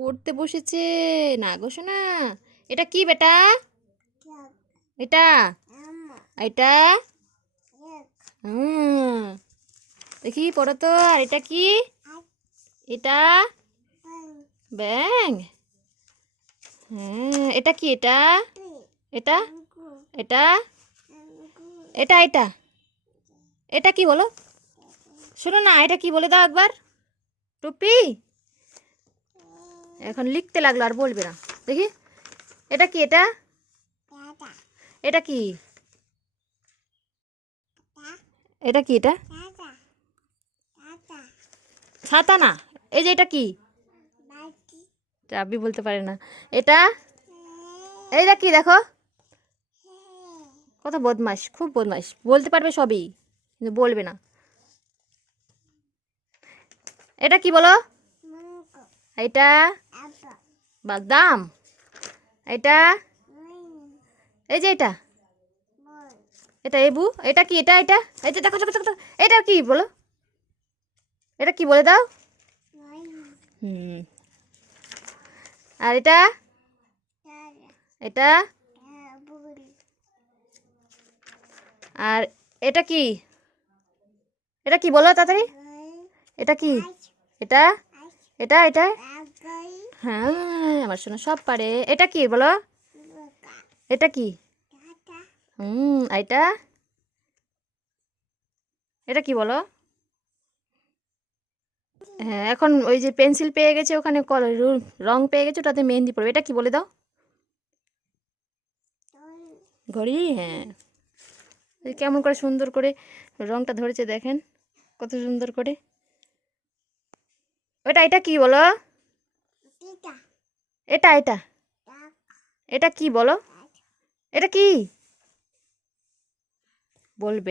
পড়তে বসেছে। না গো শোনা এটা কি বেটা? এটা? এটা? হুম। দেখি পড়ো তো। আর এটা কি? এটা? ব্যাং হ্যাঁ এটা কি এটা? এটা? এটা? এটা এটা? এটা কি বলো? শোনো না এটা কি বলে দাও একবার? টুপি? এখন লিখতে লাগল আর বলবে না। দেখি এটা কি এটা? এটা কি? এটা কি এটা? ছাতা না এই যে এটা কি? চাবি বলতে পারে না। এটা? এইটা কি দেখো? কত বদমাস খুব বদমাস বলতে পারবে সবই কিন্তু বলবে না। এটা কি বলো? এটা বাদাম। এটা এই যে এটা। এটা এবু। এটা কি? এটা এটা। এই যে দেখো দেখো দেখো। এটা কি বলো? এটা কি বলে দাও? হুম। আর এটা? এটা? আর এটা কি? এটা কি বলো তাড়াতাড়ি? এটা কি? এটা? এটা এটা? হ্যাঁ আমার শোনা, সব পারে। এটা কি বলো? এটা কি? হুম এটা? এটা কি বলো? হ্যাঁ এখন ওই যে পেন্সিল পেয়ে গেছে ওখানে, কল- রু- পেয়ে গেছে, ওটাতে মেহেন্দি পড়বে। এটা কি বলে দাও? ঘড়ি হ্যাঁ। কেমন করে সুন্দর করে রংটা ধরেছে দেখেন, কত সুন্দর করে। ওটা, এটা কি বলো? এটা এটা। এটা কি বলো? এটা কি? বলবে।